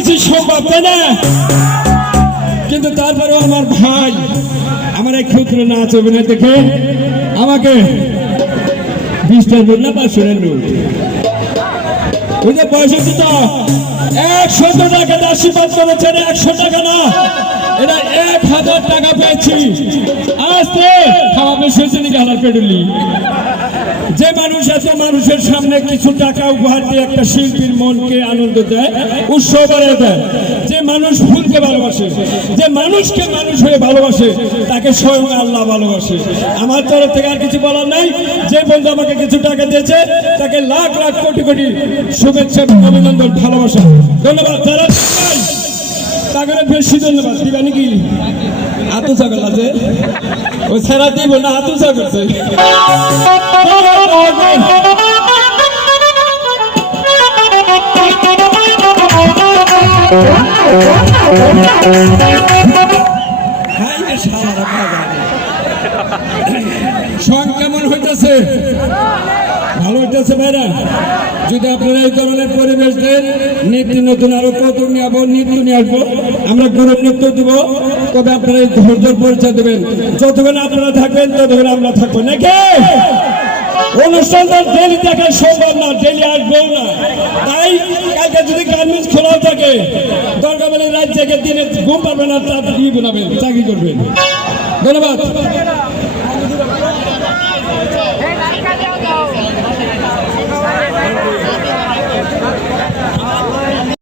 কিছু সম্ভব, তাই না? কিন্তু তারপরেও আমার ভাই আমার এই ক্ষুদ্র নাচ অভিনয় দেখে আমাকে 20টার নোট না 500-এর নোট, ওই যে বয়স হচ্ছে তো 100 টাকা আশীর্বাদ করেছেন, 100 টাকা না, এটা 1000 টাকা পেয়েছি। আজকে খাওয়া বেশি হয়েছে নাকি হালার পেটুলি? যে মানুষ এত মানুষের সামনে কিছু টাকা উপহার দিয়ে একটা শিল্পীর মনকে আনন্দ দেয়, উৎসব বাড়িয়ে দেয়, যে মানুষ ফুলকে ভালোবাসে, যে মানুষকে মানুষ হয়ে ভালোবাসে, তাকে স্বয়ং আল্লাহ ভালোবাসে। আমার তরফ থেকে আর কিছু বলার নাই। যে বন্ধু আমাকে কিছু টাকা দিয়েছে তাকে লাখ লাখ কোটি কোটি শুভেচ্ছা, অভিনন্দন, ভালোবাসা, ধন্যবাদ। যারা তাকে বেশি ধন্যবাদ দিবা নাকি? আতু ছাগল আছে, ও ছেড়া দিব না, আতু ছাগল সং কেমন হইতেছে? ভালো হইতেছে ভাইরা? যদি আপনারা এই ধরনের পরিবেশ দেন, নিত্য নতুন আরো কত নিয়ে আসবো, নৃত্য নিয়ে আসবো, আমরা গরম নৃত্য দেবো, তবে আপনারা এই ধৈর্যের পরিচয় দেবেন। যতক্ষণ আপনারা থাকবেন ততক্ষণ আমরা থাকবো নাকি? অনুষ্ঠানটা ডেলি দেখা সম্ভব না, ডেলি আসবেও না। তাই কালকে যদি গার্মেন্টস খোলাও থাকে, দরকার বলে রাত জেগে দিনে ঘুম পারবেন না, চাকরি বানাবেন, চাকরি করবেন। ধন্যবাদ।